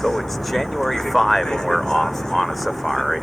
So it's January 5 and we're off on a safari.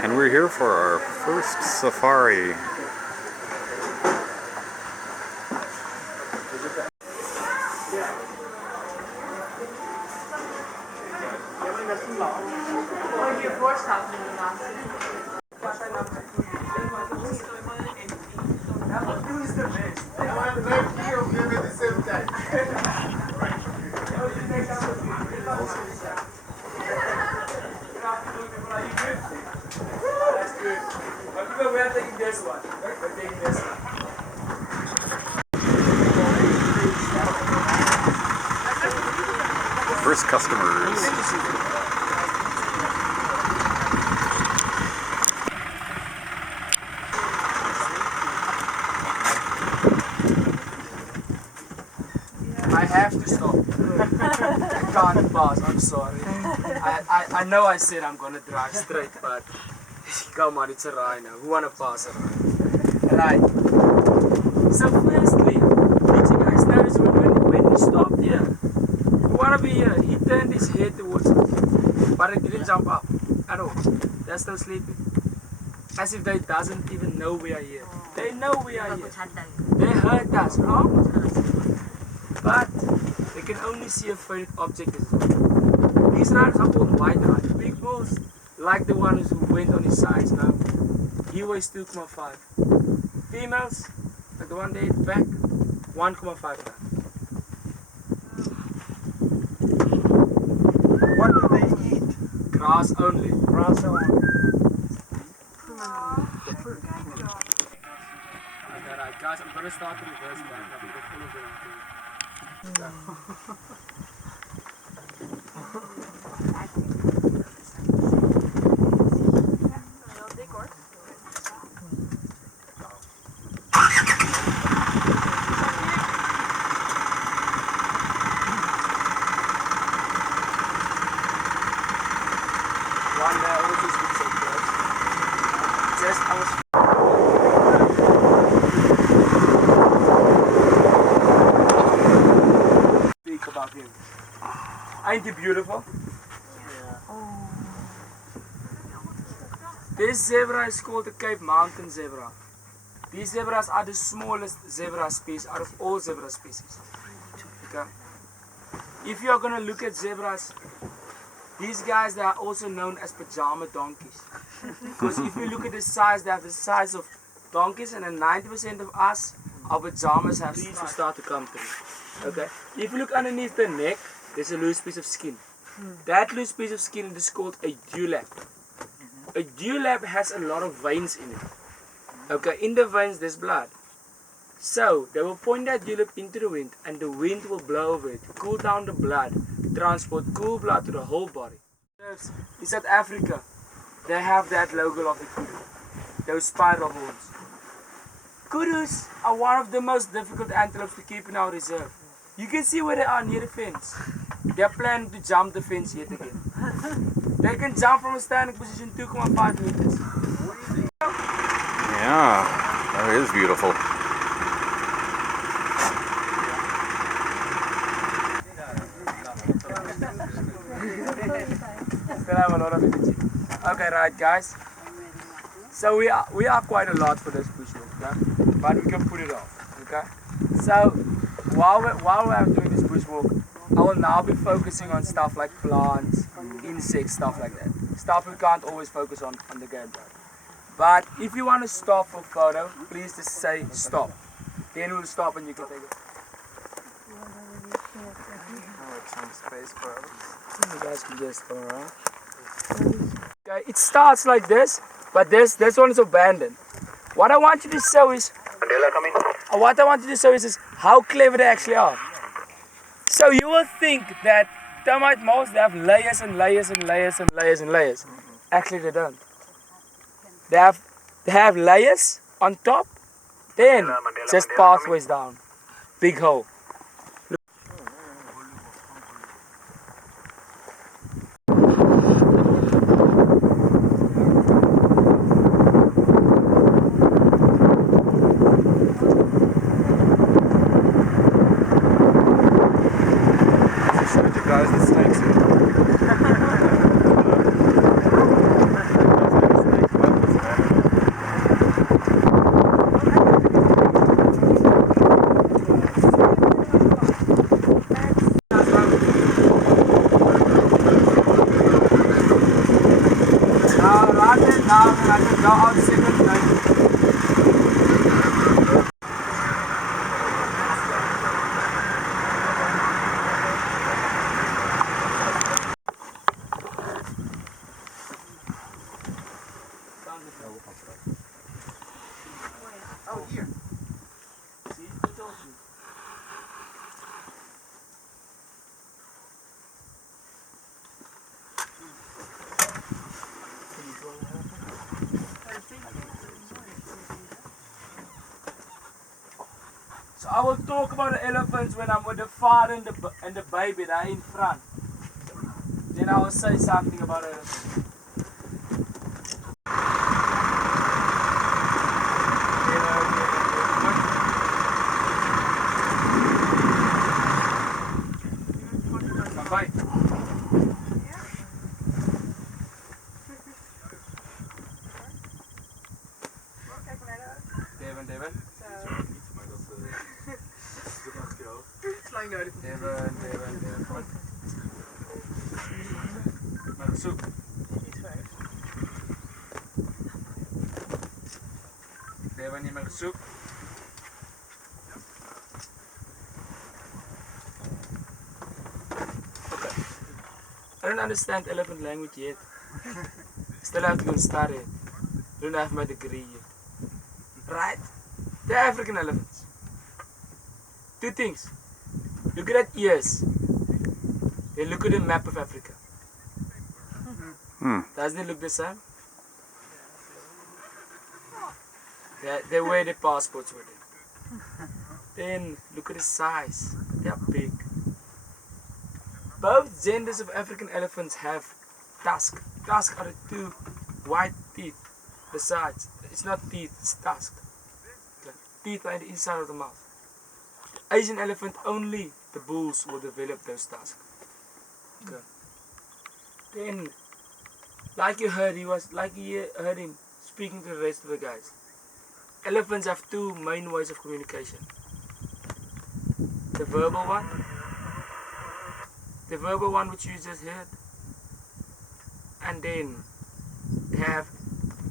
And we're here for our first safari. First customers. I have to stop. I can't pass, I'm sorry. I know I said I'm gonna drive straight, but come on, it's a ride now. Who wanna pass a ride? Right. So firstly, did you guys notice when we stopped here? Wannabe here, he turned his head towards us, but it didn't jump up at all. They're still sleeping. As if they doesn't even know we are here. They know we are here. They heard us, wrong? But they can only see a faint object as well. These riders are called white riders. Big bulls, like the ones who went on his sides now. He weighs 2.5. Females, like the one there at the back, 1.5 tons. What do they eat? Grass only. Grass only. Alright guys, I'm gonna start the reverse back. I'm gonna full of one there always been so close. Just I was speak about him. Ain't he beautiful? Yeah. Oh. This zebra is called the Cape Mountain zebra. These zebras are the smallest zebra species out of all zebra species. Okay. If you are going to look at zebras, these guys, they are also known as pajama donkeys. Because if you look at the size, they have the size of donkeys, and then 90% of us, our pajamas have to start to come through. Okay. If you look underneath the neck, there's a loose piece of skin. That loose piece of skin is called a dewlap. A dewlap has a lot of veins in it. Okay, in the veins there's blood. So they will point that dewlap into the wind, and the wind will blow over it, cool down the blood, transport cool blood to the whole body. In South Africa, they have that logo of the kudu, those spiral horns. Kudus are one of the most difficult antelopes to keep in our reserve. You can see where they are near the fence. They are planning to jump the fence yet again. They can jump from a standing position 2.5 meters. Yeah, that is beautiful. Still have a lot of energy. Okay, right, guys. So we are quite a lot for this bushwalk, okay? But we can put it off, okay? So while we're doing this bushwalk, I will now be focusing on stuff like plants, insects, stuff like that. Stuff we can't always focus on the game. But if you want to stop for a photo, please just say stop. Then we'll stop and you can take it. Some space for us. You guys can just come around. Okay, it starts like this, but this one is abandoned. What I want you to show is how clever they actually are. So you will think that termite moths, they have layers and layers and layers and layers and layers. Actually they don't. They have layers on top, then just pathways down. Big hole. Showed you guys the snakes here. Now I can go out second night. Oh, here. See, I told you. So I will talk about the elephants when I'm with the father and the baby that are in front. Then I will say something about elephants. Come by. Devin. Devin. Maar zoek. Devin niet meer zoek. Okay. I don't understand elephant language yet. Still have to go study. Don't have my degree yet. Right? The African elephants. Two things. Look at that ears. Then look at the map of Africa. Doesn't it look the same? They wear their passports with it. Then look at the size. They are big. Both genders of African elephants have tusks. Tusks are the two white teeth. The sides. It's not teeth, it's tusks. The teeth are in the inside of the mouth. Asian elephant, only the bulls will develop those tusks. Okay. Then, like you heard, he heard him speaking to the rest of the guys. Elephants have two main ways of communication. The verbal one which you just heard, and then they have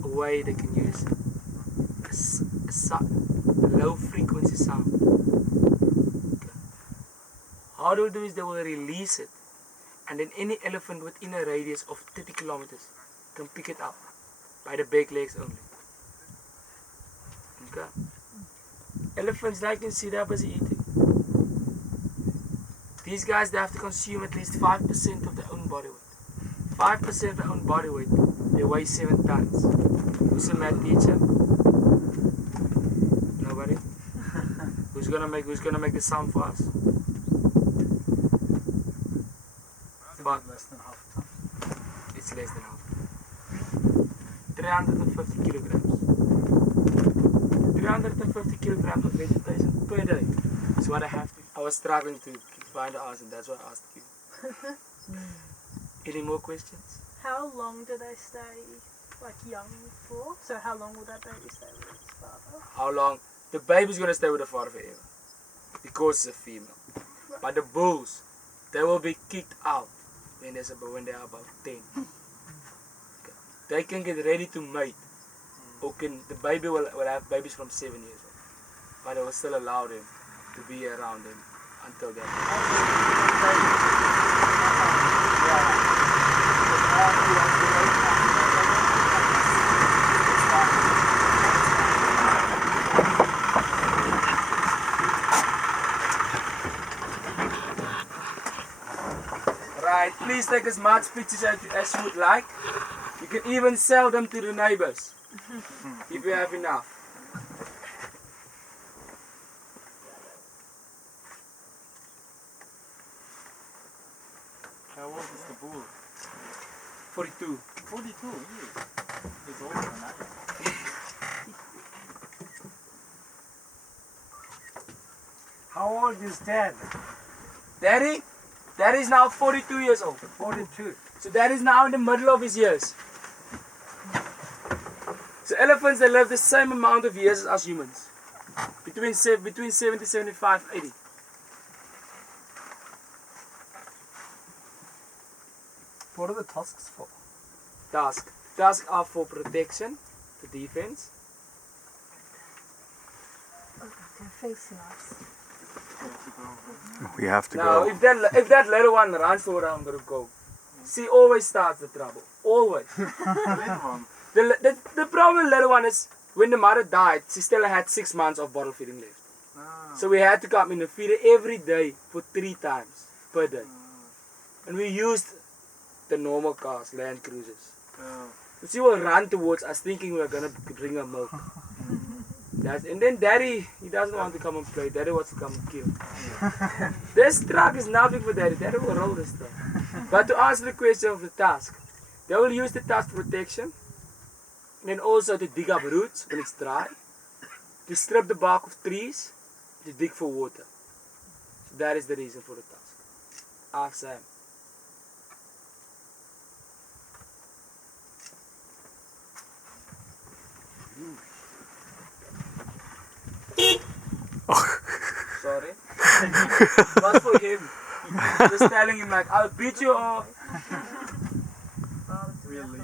a way they can use a low frequency sound. Okay. How they'll do is they will release it, and then any elephant within a radius of 30 kilometers can pick it up by the back legs only. Okay. Elephants, like you see, they're busy eating. These guys, they have to consume at least 5% of their own body weight. 5% of their own body weight, they weigh 7 tons. Who's a math teacher? Nobody? Who's gonna make the sum for us? But Less than half a ton. it's less than half. 350 kilograms. 350 kilograms of vegetation per day. That's what I have to. I was struggling to find the answer, and that's why I asked you. Any more questions? How long do they stay like young for? So how long will that baby stay with its father? How long? The baby's gonna stay with the father forever because it's a female. But the bulls, they will be kicked out when they are about 10. Okay. They can get ready to mate, or the baby will have babies from 7 years old, but they will still allow them to be around them until that. Right, please take as much pictures as you would like. You can even sell them to the neighbors if you have enough. How old is the bull? 42. 42 years. He's older than I am. How old is Dad? Daddy is now 42 years old. 42. So Daddy is now in the middle of his years. So elephants, they live the same amount of years as humans. Between 70, 75, 80. What are the tusks for? Tusks are for protection, for defense. They're facing us. We have to Now, go. if that little one runs for I'm gonna go. See, always starts the trouble. Always. The problem with little one is when the mother died, she still had 6 months of bottle feeding left. So we had to come in and feed her every day for 3 times per day. And we used the normal cars, Land Cruisers. So she will run towards us thinking we were gonna bring her milk. And then Daddy, he doesn't want to come and play. Daddy wants to come and kill. This truck is nothing for Daddy. Daddy will roll this stuff. But to answer the question of the tusk, they will use the tusk for protection. And then also to dig up roots when it's dry. To strip the bark of trees. To dig for water. So that is the reason for the tusk. Ask Sam. Sorry. Not for him. Just telling him like, I'll beat you or... Really?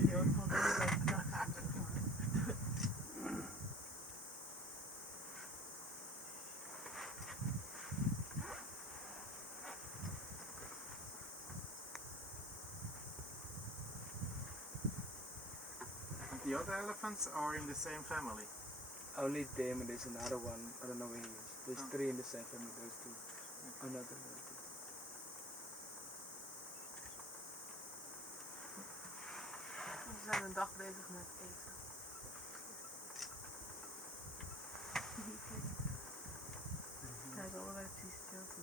The other elephants are in the same family. Only them and there's another one. I don't know where he is. There's 3 in the same family, those 2. Another one. We zijn een dag bezig met eten. Hij is allebei precies hetzelfde.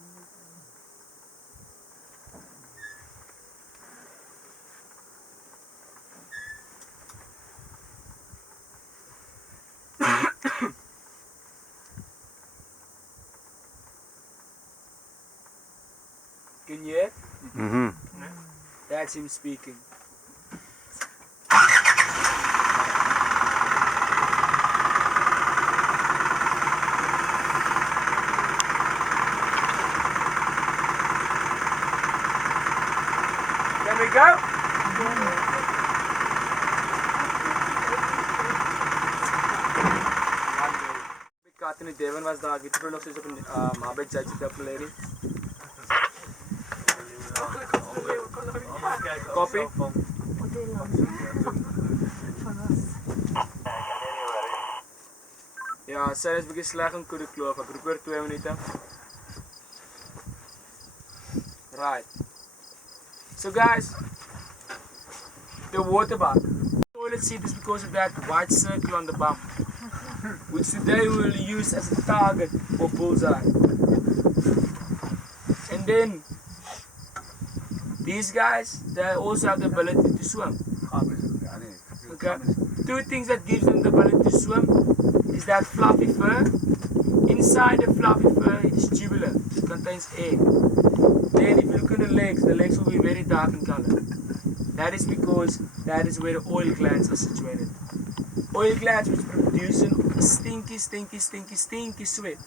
Can you hear? Mm-hmm. That's him speaking. we go. Kat in die Devon was daar, weet je nog steeds op een arbeidsjijtje populair. Koffie? Ja, zij is begin slecht om kudu kloof. Ik roep weer 2 minuten. Right. So guys, the water bug. Toilet seat is because of that white circle on the bum, which today we will use as a target for bullseye. And then these guys, they also have the ability to swim. Okay. 2 things that gives them the ability to swim is that fluffy fur. Inside the fluffy fur is tubular. It contains air. Then if you look at the legs will be very dark in color. That is because that is where the oil glands are situated. Oil glands which produce a stinky sweat.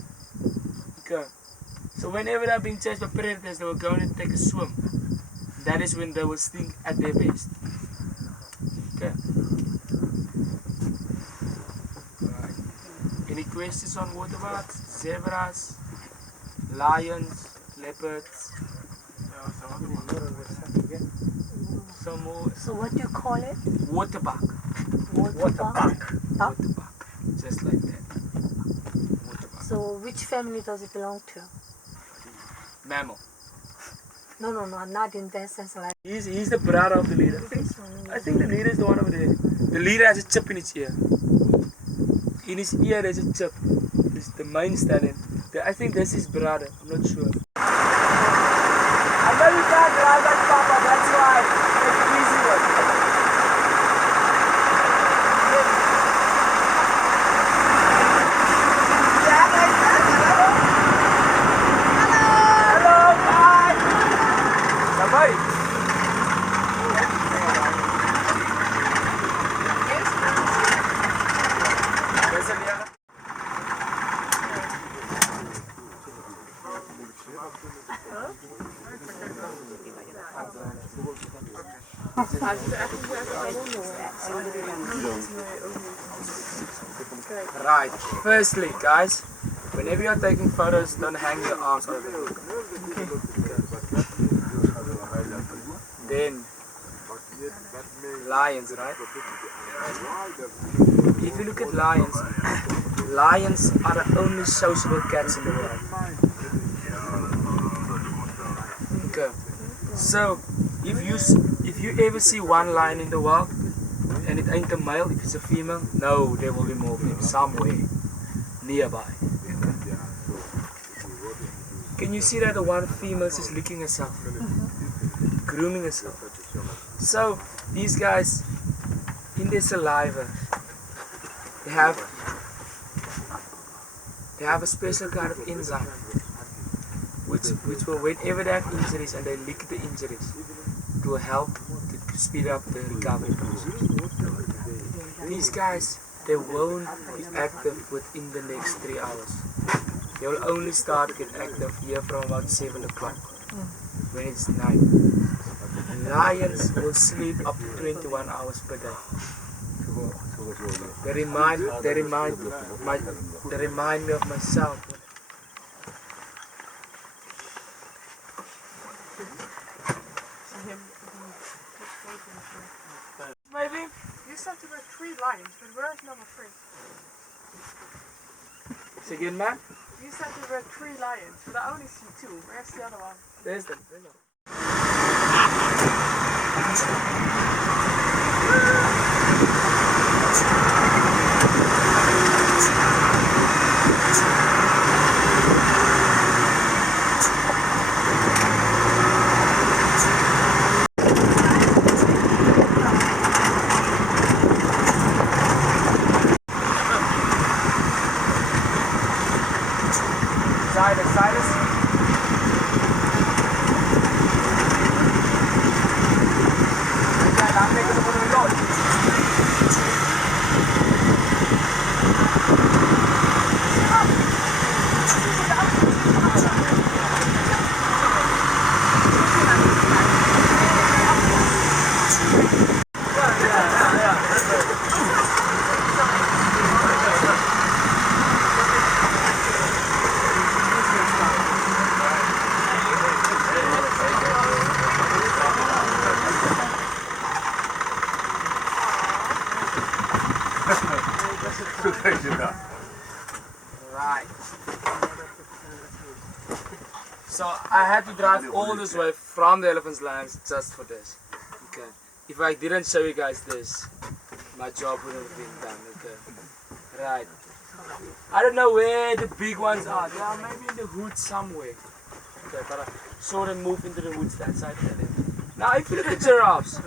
Okay. So whenever they're being chased by predators, they will go and take a swim. That is when they will stink at their best. Okay. Right. Any questions on water bugs? Zebras, lions, leopards? Some more. So what do you call it? Water bug. Water bug. Water bug. Just like that. Water bug. So which family does it belong to? Mammal. No, not in that sense. Like He's the brother of the leader. I think the leader is the one over there. The leader has a chip in his ear. In his ear there's a chip. It's the main stallion. I think that's his brother. I'm not sure. I know you can't drive that papa, that's why it's an easy one. Hello, bye. Bye-bye. Right, firstly guys, whenever you're taking photos, don't hang your arms over the hook. Then, lions, right? If you look at lions, lions are the only sociable cats in the world. Okay, so if you ever see one lion in the wild, and it ain't a male, if it's a female, no, there will be more of them somewhere nearby. Can you see that the one female is licking herself, grooming herself? So these guys, in their saliva, they have a special kind of enzyme, which will, whenever they have injuries and they lick the injuries, it will help to speed up the recovery process. These guys, they won't be active within the next 3 hours. They will only start to get active here from about 7 o'clock, when it's night. Lions will sleep up to 21 hours per day. They remind me of myself. Maybe? You said there were 3 lions, but where's number 3? Say again, man? You said there were 3 lions, but I only see 2. Where's the other one? There's them. Cyrus. So I had to drive all this way from the elephant's lands just for this. Okay. If I didn't show you guys this, my job wouldn't have been done. Okay. Right. I don't know where the big ones are. They are maybe in the hood somewhere. Okay, but I saw them move into the woods that side of it. Now if you look at giraffes,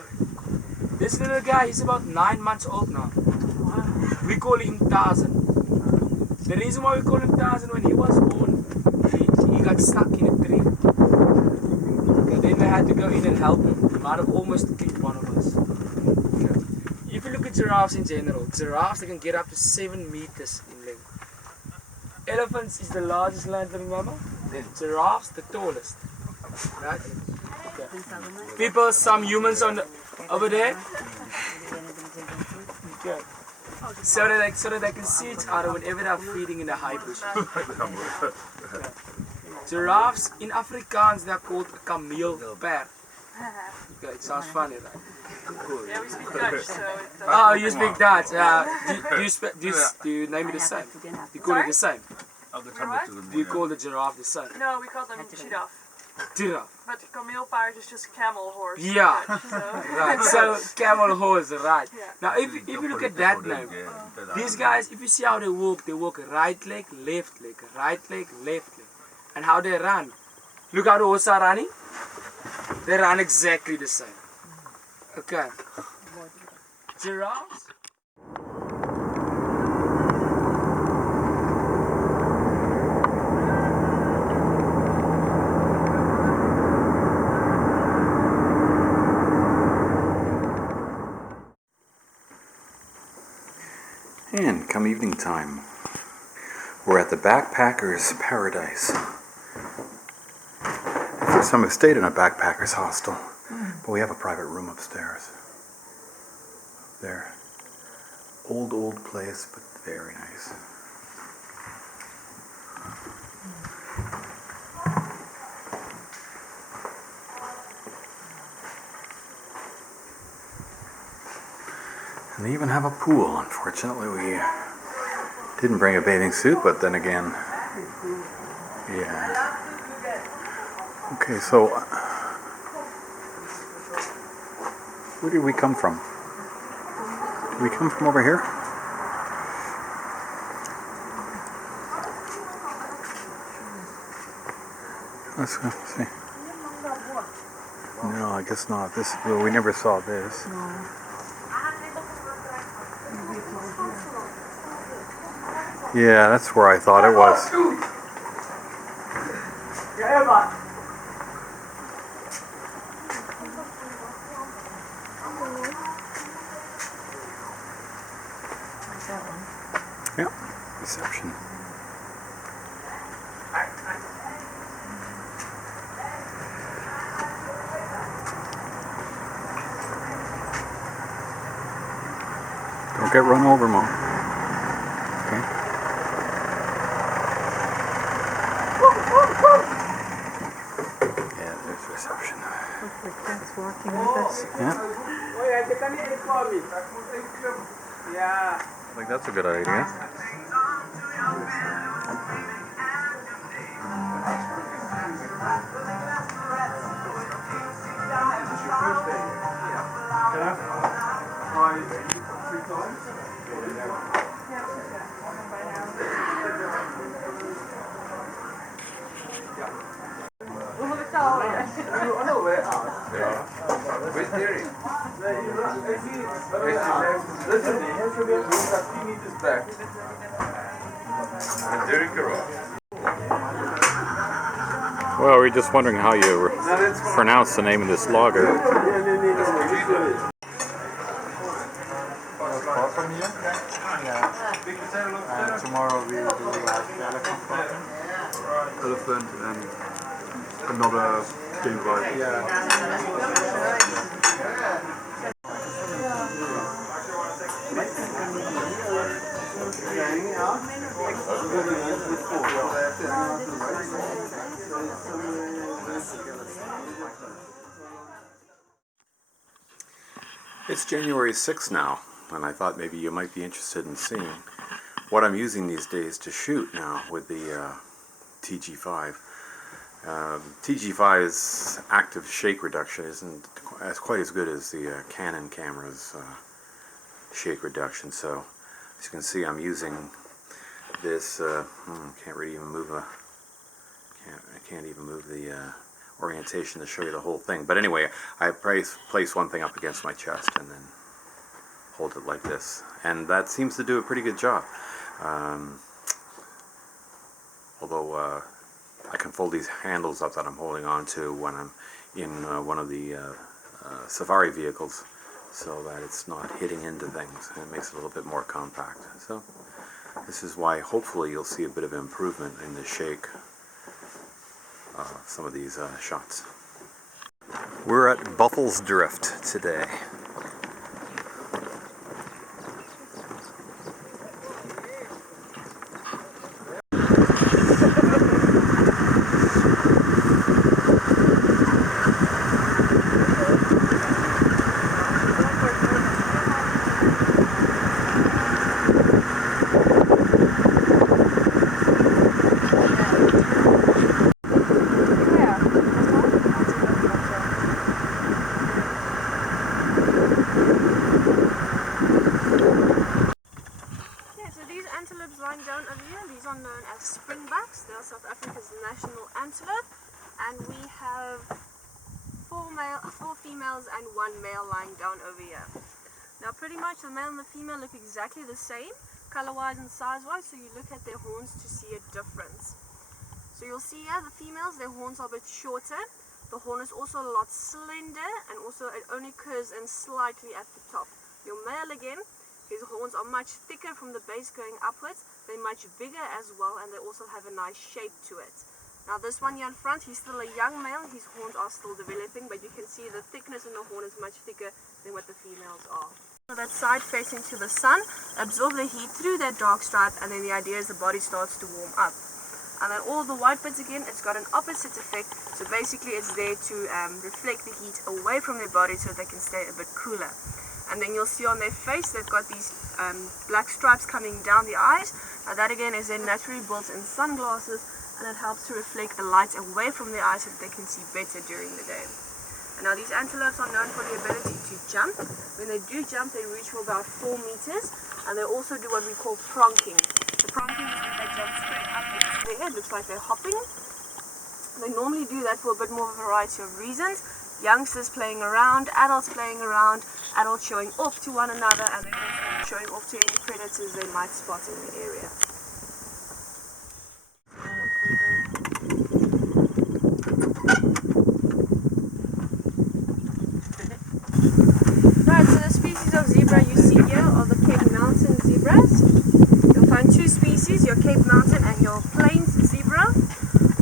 this little guy, he's about 9 months old now. We call him Tarzan. The reason why we call him Tarzan, when he was born, he got stuck in a tree. Okay, then they had to go in and help him. He might have almost killed one of us. Okay. If you look at giraffes in general, giraffes, they can get up to 7 meters in length. Elephants is the largest land living mammal. Then giraffes, the tallest. Right? Okay. People, some humans on the, over there. Okay. So that they can see each other whenever they're feeding in the high bush. Okay. Giraffes in Afrikaans, they're called a kameelperd. Okay, it sounds funny, right? Yeah, we speak Dutch, so it Oh, you speak Dutch. Do you name it the same? Do you call it the same? Do you call the giraffe the same? No, we call them giraffe. Giraffe. But kameelpaard is just camel horse. Yeah. So. Right. So camel horse, right. Yeah. Now if you look at that name, these guys, if you see how they walk right leg, left leg, right leg, left leg. And how they run. Look how the horses are running. They run exactly the same. Okay. Giraffes. And come evening time, we're at the backpackers' paradise. First time I've stayed in a backpackers hostel, but we have a private room upstairs. There, old place, but very nice. And they even have a pool. Unfortunately, we didn't bring a bathing suit, but then again, yeah. Okay, so where did we come from? Did we come from over here? Let's go see. No, I guess not. This, well, we never saw this. Yeah, that's where I thought it was. Yeah, reception. Don't get run over, Mom. Okay. Yeah, there's reception. That's walking with us. Yeah. I think that's a good idea. Well, we're just wondering how you pronounce the name of this lager. Tomorrow we will do elephant and another game ride. It's January 6th now, and I thought maybe you might be interested in seeing what I'm using these days to shoot now with the TG5. TG5's active shake reduction isn't quite as good as the Canon camera's shake reduction. So as you can see, I'm using this. Can't really even move I can't even move the orientation to show you the whole thing. But anyway, I place one thing up against my chest and then hold it like this, and that seems to do a pretty good job. Although I can fold these handles up that I'm holding on to when I'm in one of the safari vehicles, so that it's not hitting into things, and it makes it a little bit more compact. So this is why hopefully you'll see a bit of improvement in the shake of some of these shots. We're at Buffelsdrift today. South Africa's national antelope, and we have four females and one male lying down over here. Now pretty much the male and the female look exactly the same, color-wise and size-wise, so you look at their horns to see a difference. So you'll see here the females, their horns are a bit shorter, the horn is also a lot slender, and also it only curves in slightly at the top. Your male again, his horns are much thicker from the base going upwards, they're much bigger as well, and they also have a nice shape to it. Now this one here in front, he's still a young male, his horns are still developing, but you can see the thickness in the horn is much thicker than what the females are. So that side facing to the sun, absorb the heat through that dark stripe, and then the idea is the body starts to warm up. And then all the white bits again, it's got an opposite effect, so basically it's there to reflect the heat away from their body so they can stay a bit cooler. And then you'll see on their face they've got these black stripes coming down the eyes. Now that again is then naturally built in sunglasses, and it helps to reflect the light away from their eyes so that they can see better during the day. And now these antelopes are known for the ability to jump. When they do jump, they reach for about 4 meters, and they also do what we call pronking. The pronking is when they jump straight up into the air. It looks like they're hopping. They normally do that for a bit more variety of reasons. Youngsters playing around, adults playing around, adults showing off to one another, and then also showing off to any predators they might spot in the area. Right, so the species of zebra you see here are the Cape Mountain zebras. You'll find two species, your Cape Mountain and your plains zebra.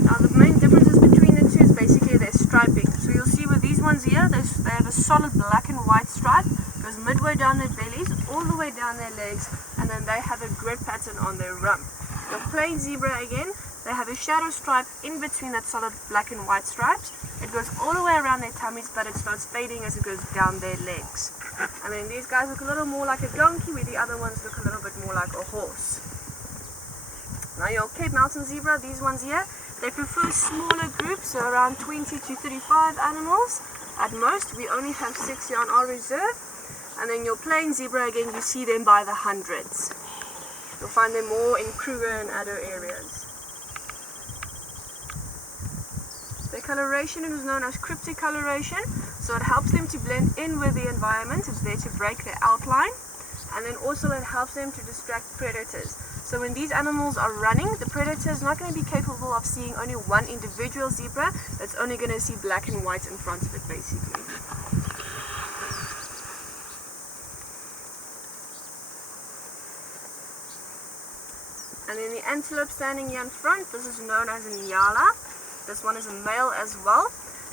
Now the main differences between the two is basically their striping. So you'll see with these ones here, they have a solid black and white stripe, goes midway down their bellies, all the way down their legs, and then they have a grid pattern on their rump. The plain zebra again, they have a shadow stripe in between that solid black and white stripes. It goes all the way around their tummies, but it starts fading as it goes down their legs. And then these guys look a little more like a donkey, where the other ones look a little bit more like a horse. Now your Cape Mountain zebra, these ones here, they prefer smaller groups, so around 20 to 35 animals at most. We only have 6 here on our reserve. And then your plain zebra, again, you see them by the hundreds. You'll find them more in Kruger and Addo areas. Their coloration is known as cryptic coloration, so it helps them to blend in with the environment. It's there to break their outline, and then also it helps them to distract predators. So when these animals are running, the predator is not going to be capable of seeing only one individual zebra. It's only going to see black and white in front of it, basically. And then the antelope standing here in front, this is known as a nyala. This one is a male as well.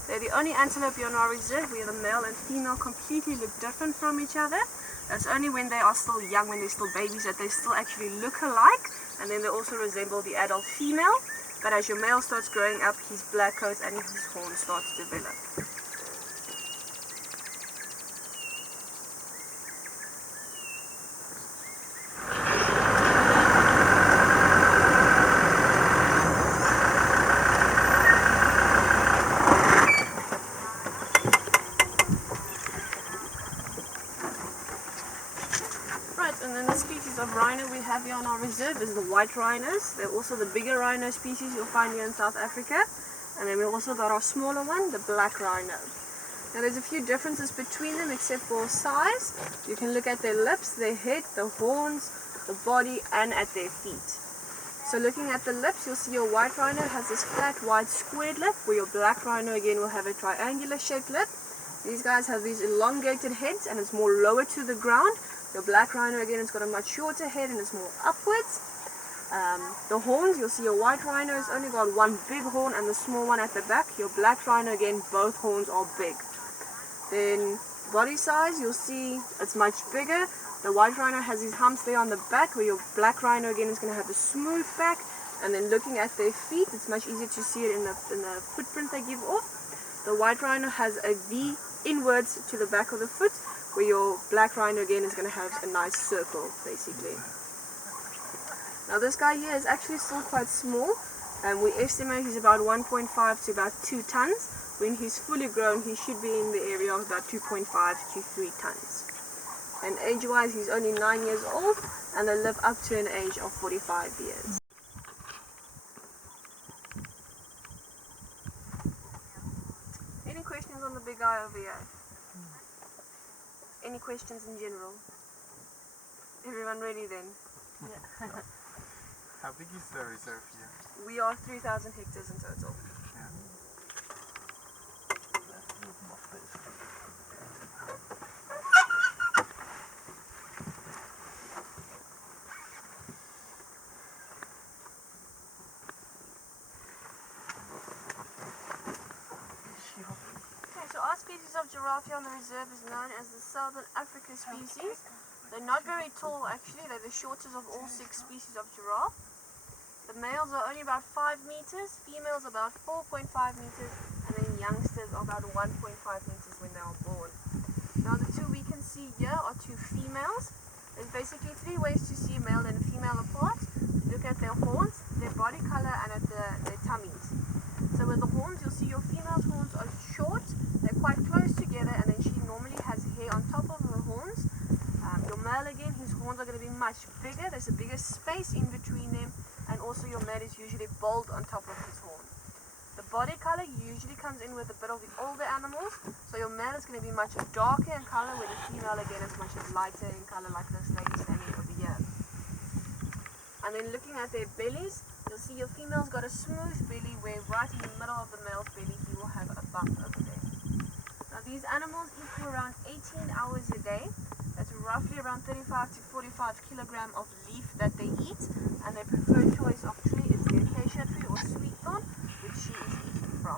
They're the only antelope here on our reserve where the male and female completely look different from each other. It's only when they are still young, when they're still babies, that they still actually look alike, and then they also resemble the adult female. But as your male starts growing up, his black coat and his horn starts to develop. white rhinos. They're also the bigger rhino species you'll find here in South Africa. And then we also got our smaller one, the black rhino. Now there's a few differences between them except for size. You can look at their lips, their head, the horns, the body, and at their feet. So looking at the lips, you'll see your white rhino has this flat, wide, squared lip, where your black rhino again will have a triangular shaped lip. These guys have these elongated heads and it's more lower to the ground. Your black rhino again has got a much shorter head and it's more upwards. The horns, you'll see your white rhino has only got one big horn and the small one at the back. Your black rhino again, both horns are big. Then body size, you'll see it's much bigger. The white rhino has his humps there on the back, where your black rhino again is going to have the smooth back. And then looking at their feet, it's much easier to see it in the footprint they give off. The white rhino has a V inwards to the back of the foot, where your black rhino again is going to have a nice circle basically. Now this guy here is actually still quite small, and we estimate he's about 1.5 to about 2 tons. When he's fully grown, he should be in the area of about 2.5 to 3 tons. And age-wise, he's only 9 years old, and they live up to an age of 45 years. Any questions on the big guy over here? Any questions in general? Everyone ready then? Yeah. How big is the reserve here? We are 3,000 hectares in total. Okay, so our species of giraffe here on the reserve is known as the Southern Africa species. They're not very tall actually, they're the shortest of all 6 species of giraffe. The males are only about 5 meters, females about 4.5 meters, and then youngsters are about 1.5 meters when they are born. Now the 2 we can see here are 2 females. There's basically 3 ways to see male and female apart. Look at their horns, their body color, and at their tummies. So with the horns, you'll see your female's horns are short, they're quite close together, and then she normally has hair on top of her horns. Your male again, his horns are going to be much bigger, there's a bigger space in between them, and also your male is usually bald on top of his horn. The body color usually comes in with a bit of the older animals, so your male is going to be much darker in color, where the female again is much lighter in color, like this lady standing over here. And then looking at their bellies, you'll see your female's got a smooth belly, where right in the middle of the male's belly he will have a bump over there. Now these animals eat for around 18 hours a day. That's roughly around 35 to 45 kilogram of leaf that they eat, and their preferred choice of tree is the acacia tree or sweet thorn, which she is eating from.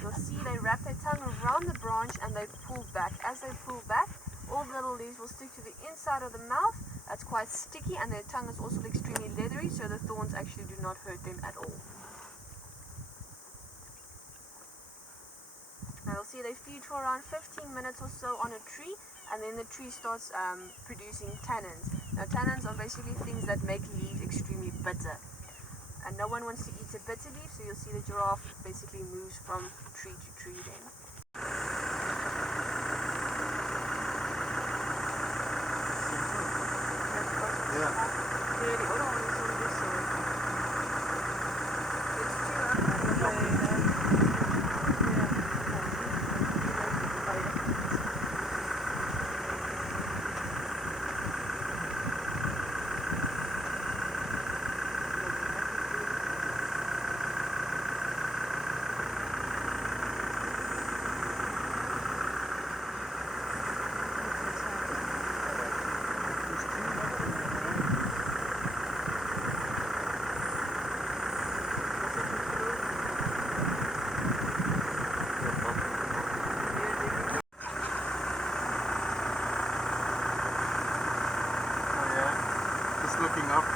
You'll see they wrap their tongue around the branch and they pull back. As they pull back, all the little leaves will stick to the inside of the mouth. That's quite sticky, and their tongue is also extremely leathery, so the thorns actually do not hurt them at all. Now you'll see they feed for around 15 minutes or so on a tree, and then the tree starts producing tannins. Now tannins are basically things that make leaves extremely bitter. And no one wants to eat a bitter leaf, so you'll see the giraffe basically moves from tree to tree then. Looking up.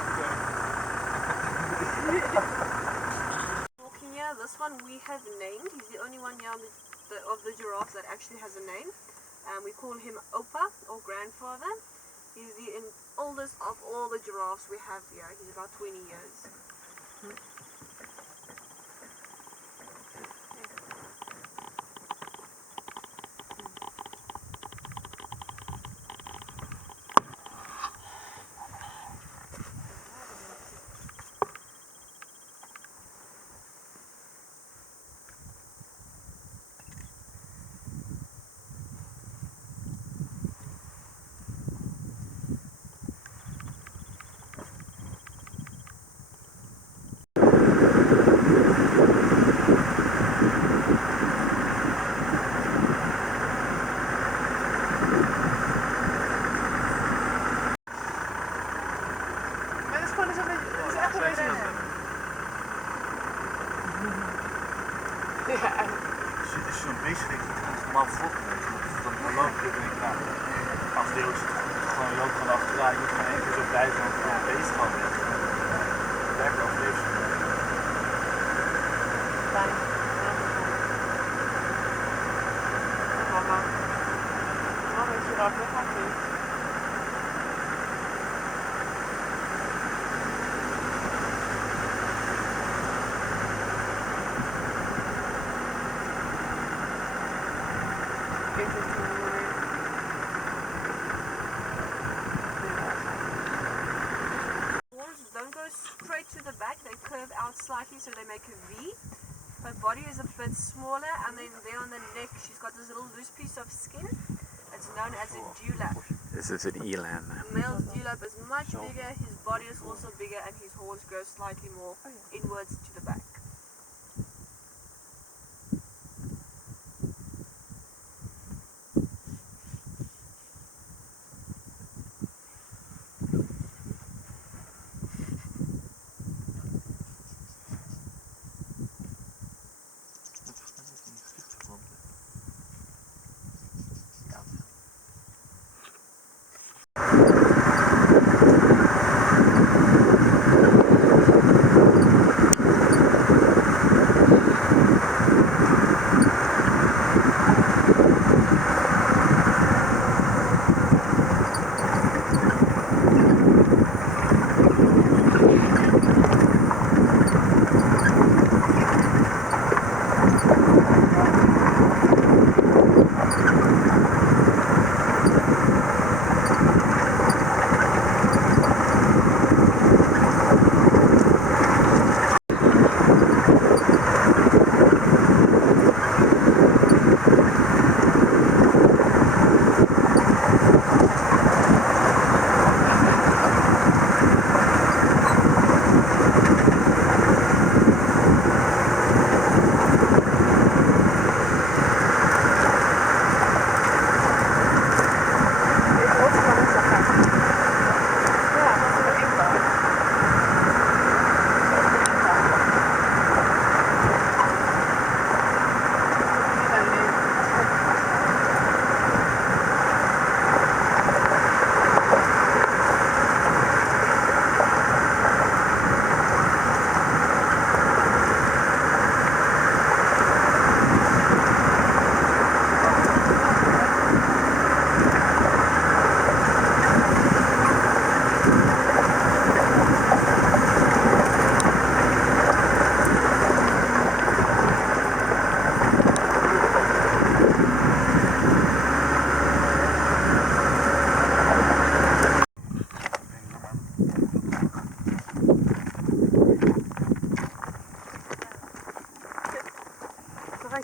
Walking here, this one we have named. He's the only one here of the giraffes that actually has a name. We call him Opa, or grandfather. He's the oldest of all the giraffes we have here. He's about 20 years. Als je zo'n beest ligt, het is normaal vlot. Dan loop je denk ik, nou, afdeeltjes gewoon, je loopt gewoon achteraan. Je moet gewoon één keer zo blijven, want dan een beest gewoon weg. Dat werkt wel vlees. Fijn. Mama. Mama is hier af, dat gaat niet. Horns don't go straight to the back, they curve out slightly so they make a V. Her body is a bit smaller, and then there on the neck she's got this little loose piece of skin. It's known as a dewlap. This is an eland. Male's dewlap is much bigger, his body is also bigger, and his horns go slightly more inwards to the back.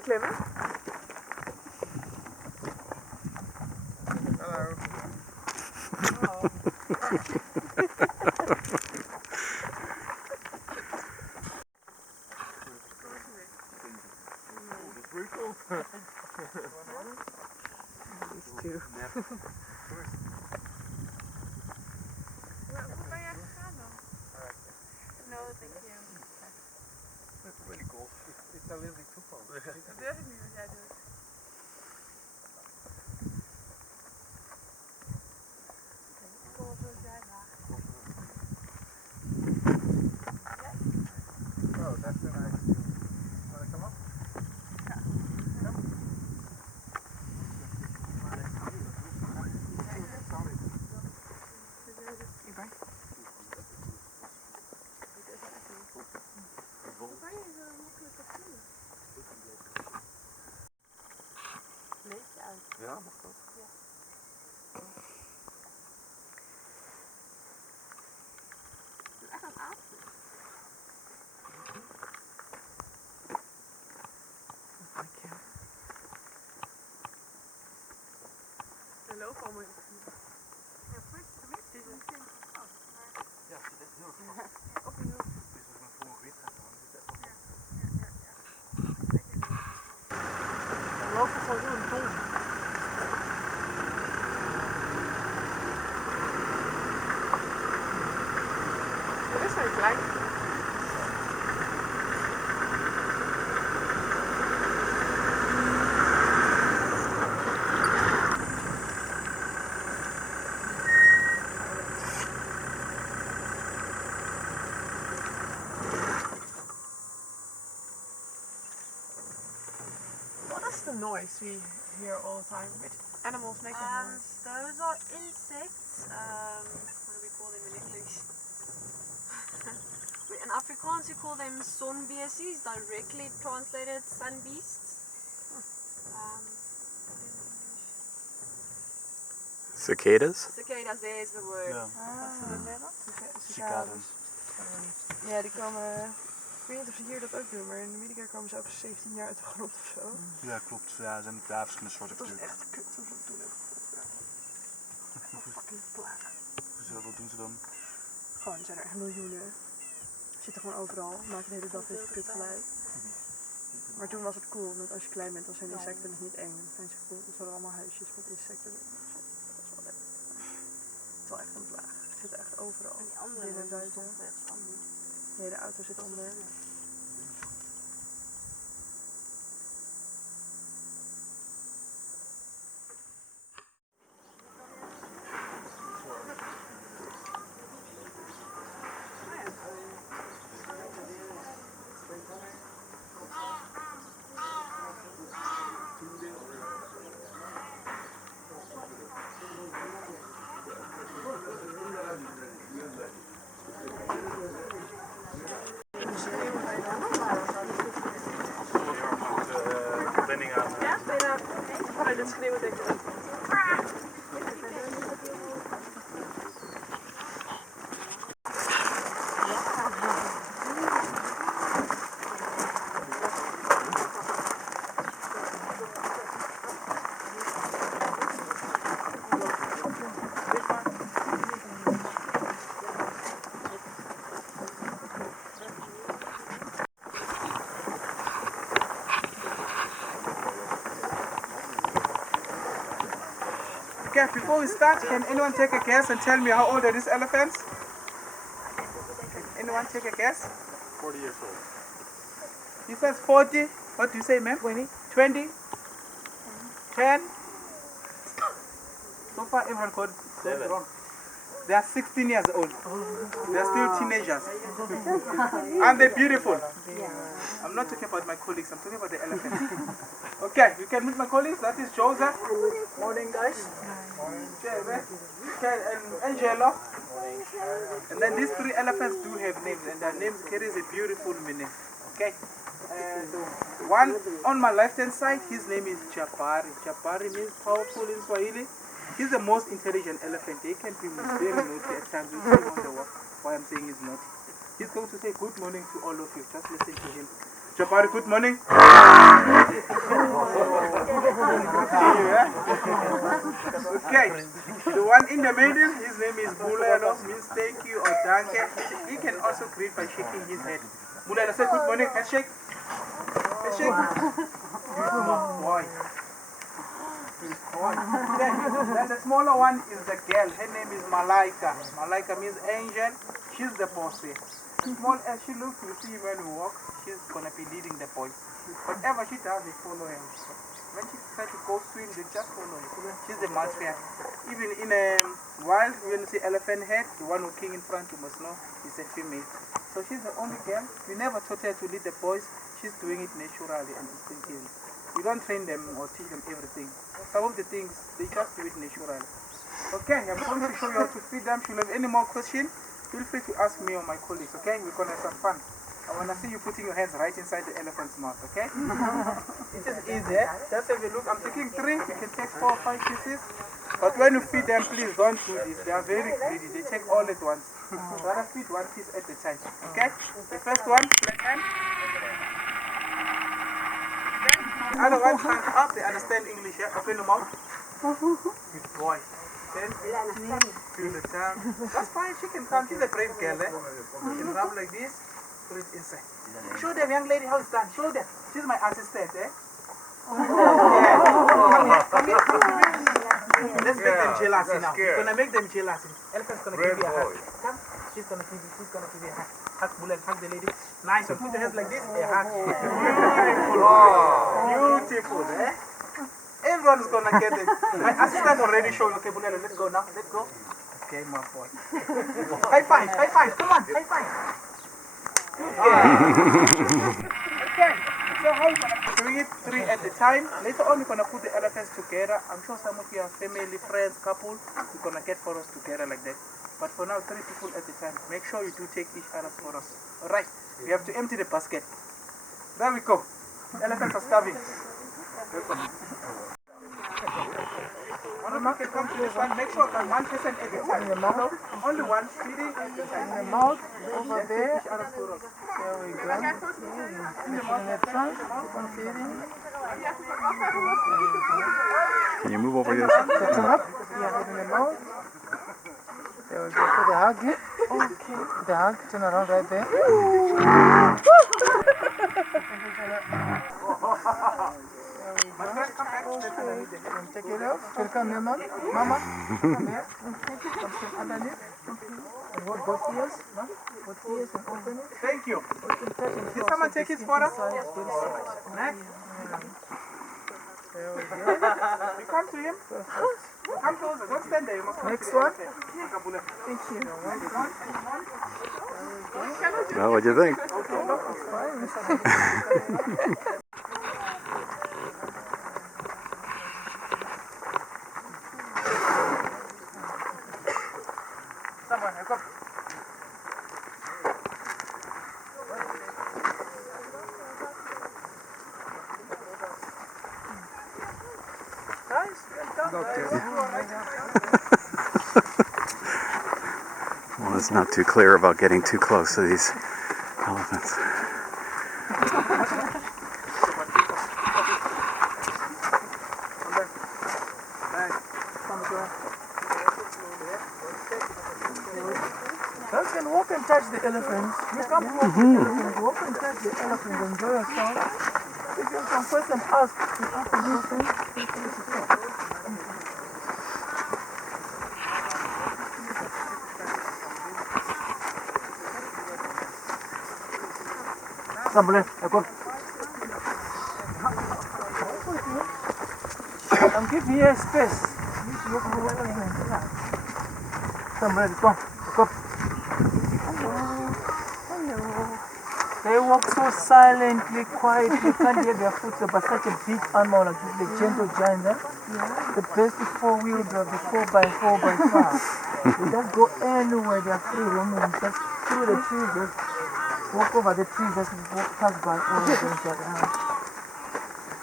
Klimmen. Hallo. These two. Hoe ben jij gegaan dan? No, thank you. That's really cool. It's a little bit too cold. Dat durf ik niet wat jij doet. Kom zo zijn Oh, that's a nice view. Want to come up? Ja, mag dat. echt aan het ademen. Ze lopen allemaal in. Ja, voor het is een zin. Ja, dit is heel erg vast. Op een hoek. Dus als ik naar voren wit ga gaan, is het echt wel Ze lopen gewoon heel dom. Dat is wel klein. the noise we hear all the time? Which animals make that noise? Those are insects. What do we call them in English? In Afrikaans we call them sonbeesties, directly translated sun beasts. Cicadas? Cicadas, there's the word. Ja. Wat is dat in Nederland? Cicadas. Ja, die komen... Ik weet niet of ze hier dat ook doen, maar in Amerika komen ze ook 17 jaar uit de grond of zo. Ja, klopt. Ja, er zijn daar verschillende soorten Dat was natuurlijk. echt kut toen ze dat toen hebben. Fucking plaag. Hoezo, wat doen ze dan? Gewoon, er zijn er echt miljoenen. Zitten gewoon overal, maken de hele dag dit kut geluid. Maar toen was het cool, want als je klein bent dan zijn insecten nog niet eng. Dan zijn ze cool, dus er waren allemaal huisjes met insecten erin. Dat is wel leuk. Het is wel echt een plaag. Het zit echt overal. Binnen en buiten. De hele auto zit onder. Wenning aan. Ja, bijna. Oh, dat schreeuwen denk ik. Okay, before we start, can anyone take a guess and tell me how old are these elephants? Can anyone take a guess? 40 years old. He says 40. What do you say, ma'am? 20. 20? 10? So far, everyone got that wrong. They are 16 years old. They are still teenagers. And they're beautiful. I'm not talking about my colleagues, I'm talking about the elephants. Okay, you can meet my colleagues. That is Joseph. Morning, guys. Morning. Okay, and Angelo. And then these three elephants do have names, and their names carries a beautiful meaning. Okay. And one on my left hand side, his name is Chapari. Chapari means powerful in Swahili. He's the most intelligent elephant. He can be very naughty at times. You still wonder why I'm saying he's naughty. He's going to say good morning to all of you. Just listen to him. Chapari, good morning. Good to see you, eh? Okay. The one in the middle, his name is Bulelo, means thank you or danke. He can also greet by shaking his head. Bulelo, say good morning. Handshake. Handshake. Good boy. Then the smaller one is the girl. Her name is Malaika. Malaika means angel. She's the boss here. Small as she looks, you see when we walk, she's gonna be leading the boys. Whatever she does, they follow her. When she tries to go swim, they just follow her. She's the matriarch. Even in a wild, when you see elephant head, the one walking in front, you must know, is a female. So she's the only girl. We never taught her to lead the boys. She's doing it naturally and instinctively. You don't train them or teach them everything. Some of the things, they just do it naturally. Okay, I'm going to show you how to feed them. If you have any more questions, feel free to ask me or my colleagues, okay? We're going to have some fun. I want to see you putting your hands right inside the elephant's mouth, okay? It is easy. Just have a look. I'm taking 3. You can take 4 or 5 pieces. But when you feed them, please don't do this. They are very greedy. They take all at once. Rather feed 1 piece at a time, okay? The first one, left hand. The other one, hands up. They understand English, yeah? Open your mouth. Good boy. Then, feel the tongue. That's fine, she can come. She's a brave girl, eh? You can rub like this, put it inside. Show them, young lady, how it's done. Show them. She's my assistant, eh? Yeah. Come here, come here, come here. Let's make them jealous now. We're gonna make them jealous. Elephant's gonna give you a hug. Come. She's gonna give you a hug. Hug Bullet, hug the lady. Nice one. Put your hands like this. A hug. Beautiful, eh? Everyone's gonna get it. My assistant already showed. Okay, Bullet, let's go now. Let's go. Okay, my boy. High five, high five. Come on, high five. Okay. Okay. So how you gonna three at a time? Later on, you're gonna put the elephants together. I'm sure some of you are family, friends, couple. You're gonna get photos together like that. But for now, 3 people at a time. Make sure you do take each other's photos. All right. We have to empty the basket. There we go. Elephants are starving. One can come to this one. Make sure that one person at a time. Only one feeding at a time. In the mouth, over there. Each other's photos. There we go. In the trunk, one feeding. Can you move over here? Turn up. Yeah, in the mouth. There we go. For the hug. Okay. The hug, turn around right there. And take it off. Welcome, your mom. Mama, come here. Come sit underneath. And hold both ears. Both ears and open it. Thank you. Did someone take his photo? Next. There we go. You come to him. Come closer. Don't stand there. You must come Next to him. one. Thank you. Well, what do you think? Someone, come. Well, it's not too clear about getting too close to these elephants. You can walk and touch the elephants. You come walk the elephants, walk and touch the elephants, enjoy yourself. You can come first and ask permission. Somebody, I'm giving you a space. Somebody, come. They walk so silently, quietly, you can't hear their footsteps, but such a big animal like this, the gentle giant, the best 4-wheel drive, the 4x4x5. They just go anywhere, they are free roaming, just through the trees, just walk over the trees, just walk past by all of them.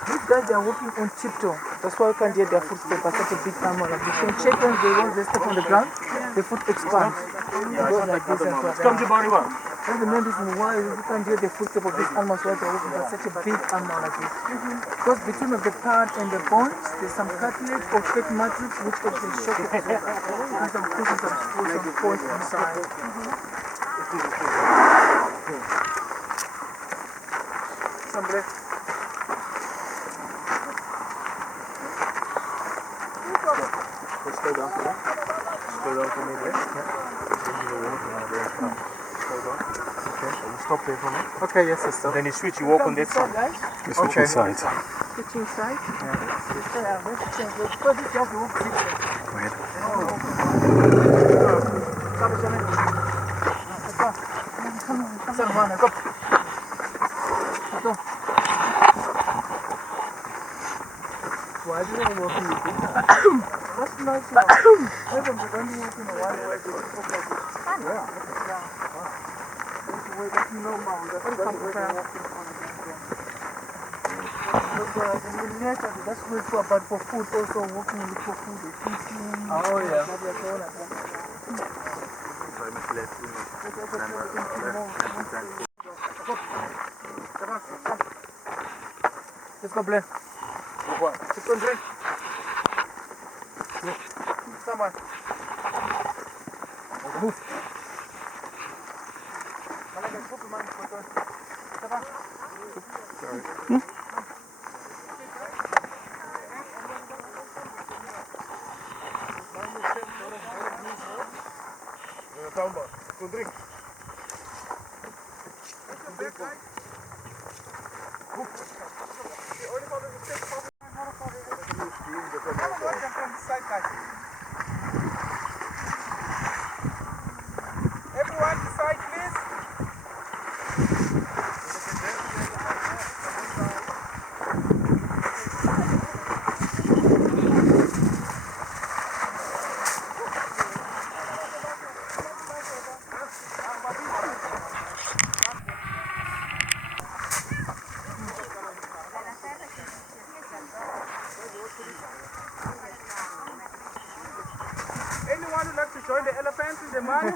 These guys, they are walking on tiptoe, that's why you can't hear their footsteps, but such a big animal like this. You can check when they step on the ground, the foot expands. Come to body one. That's the main reason why you can't hear the footsteps of these animals while they're walking. They're such a big animal like this. Because between of the pad and the bones, there's some cartilage or fat matrix which actually shock it. And some pieces of points inside. Some breath. Slow down for that. Slow down for me there. Slow down. Okay, you stop there for me. Okay, yes, sister. Then you switch, you walk on that side. You're switching sides. Switching sides? Yeah. Because this you have to walk 6 ways. Go ahead. Savanna, go. Go. Why do you walk in the that's nice. Even if you walk in a wild way, you walk like this. Yeah. That's the way that you know, Mom. That's the way you're walking on it. In nature, that's good for, but for food also, walking with for food, eating. Oh, yeah. Let's go, Blair. Let's go, drink. Someone. Move. Go drink. Everyone decide, please. hands in the mud.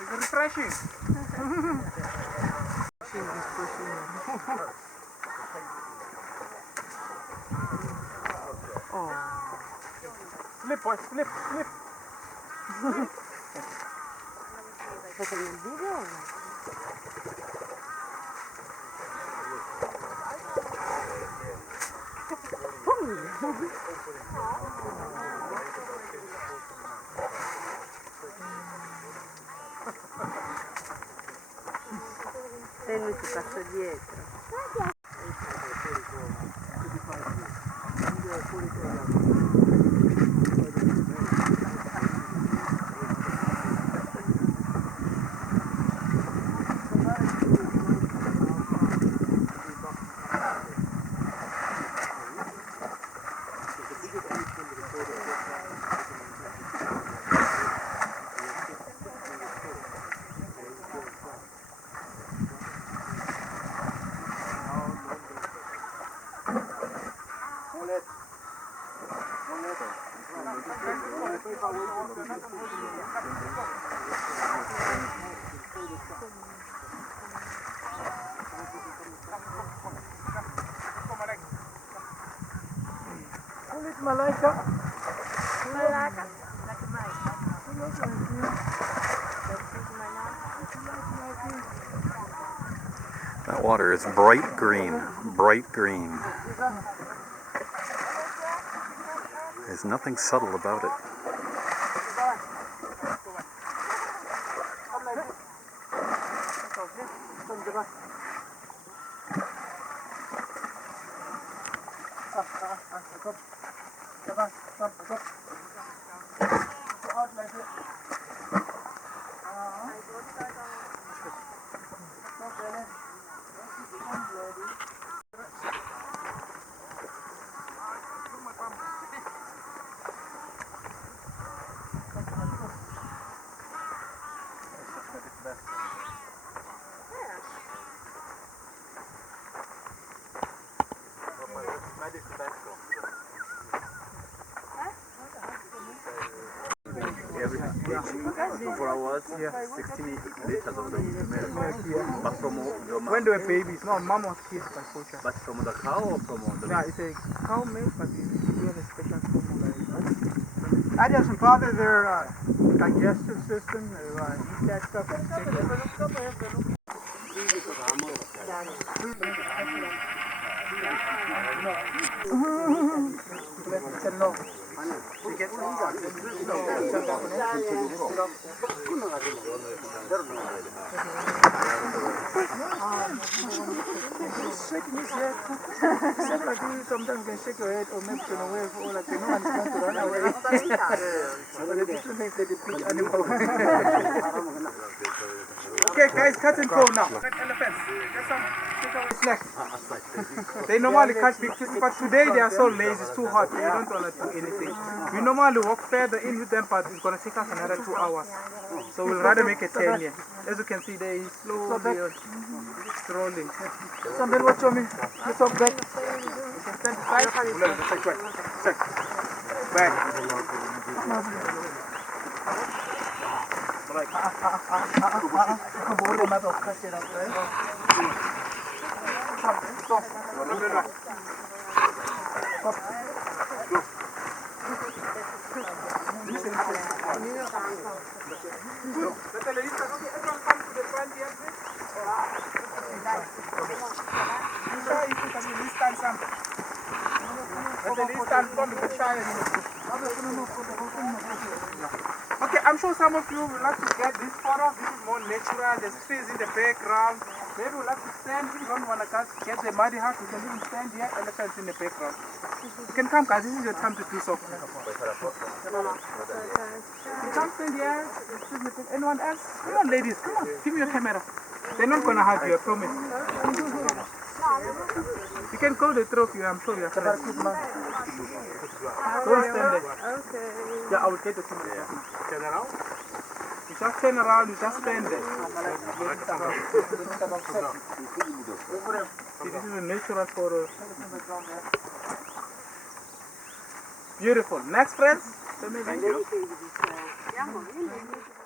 It's refreshing. Slip, boy, slip, slip. E lui si passa dietro. Malaika. Malaka. Lekker meid. That water is bright green, bright green. There's nothing subtle about it. For hours, 60 liters of the milk. But from the When they were babies, no, mom was kissed by poacher. but from the cow or from the Yeah, it's a cow milk, but we have a special formula. That has some part of their digestive system. Eat that stuff and take it. Shaking his head. Sometimes you can shake your head or maybe turn away for like no one's going to run away. But the different things that the big animal. Okay guys, cut and go now. Red elephants. Get some takeaway snacks. They normally catch pictures, but today they are so lazy, it's too hot, they don't want to do anything. We normally walk further in with them, but it's going to take us another 2 hours. So we'll rather make it 10 here. As you can see, they slowly strolling. Somebody watch me. Let's talk back. Stand aside. Back. Okay, I'm sure some of you would like to get this photo. This is more natural. There's trees in the background. Maybe we'd like to stand. If you don't want to get the muddy house, you can even stand here. Elephants in the background. You can come, guys. This is your time to do so. You come stand here. Anyone else? Come on, ladies. Come on. Give me your camera. They're not going to hurt you, I promise. You can call the trophy. I'm sure you're friends. Don't stand there. Okay. Yeah, I will get the camera. Turn around? You just turn around, you just stand there. This is a natural photo. Beautiful. Next, friends. Thank you. Siamo, io non